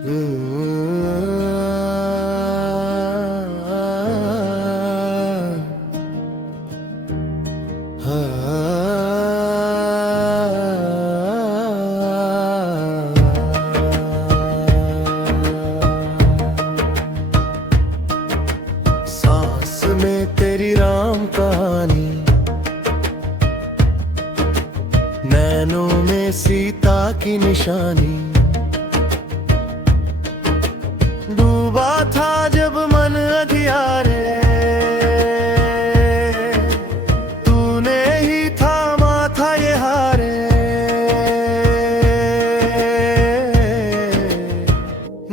सांस में तेरी राम कहानी, नैनों में सीता की निशानी। डूबा था जब मन अंधियारे, तूने ही थामा था ये हारे।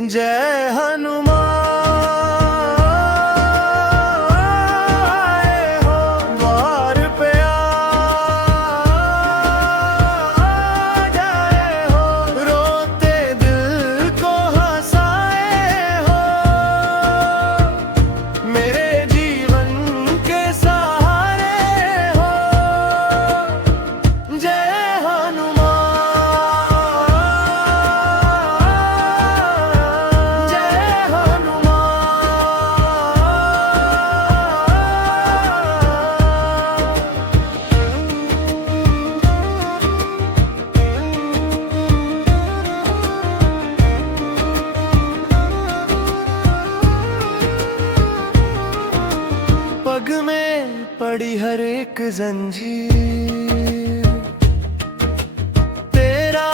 जय हनुमान आए हो द्वार पे, आ जाए हो रोते दिल को हंसाए हो। मेरे जीवन के सहारे हो। जय पग में पड़ी हर एक जंजीर, तेरा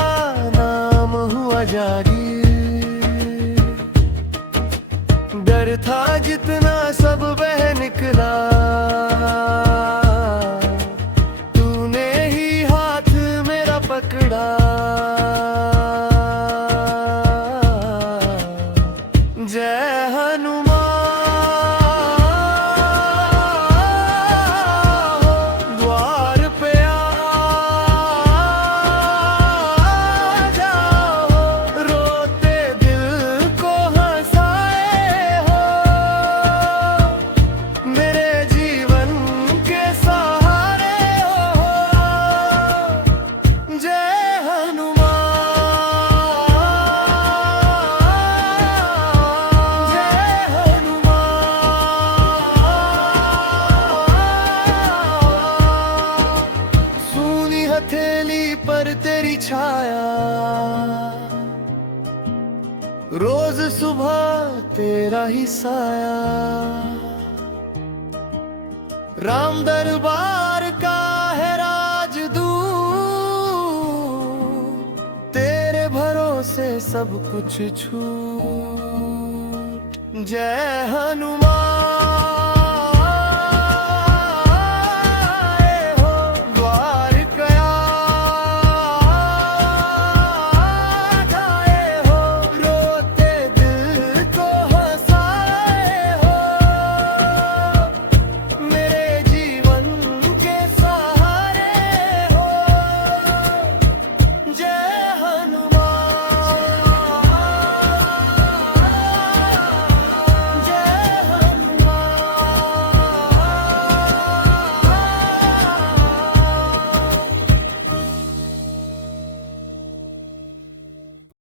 नाम हुआ जागीर। डर था जितना सब बह निकला, तूने ही हाथ मेरा पकड़ा। जय हनुमान हथेली पर तेरी छाया, रोज सुबह तेरा ही साया। राम दरबार का है राजदूत, तेरे भरोसे सब कुछ छूट। जय हनुमान।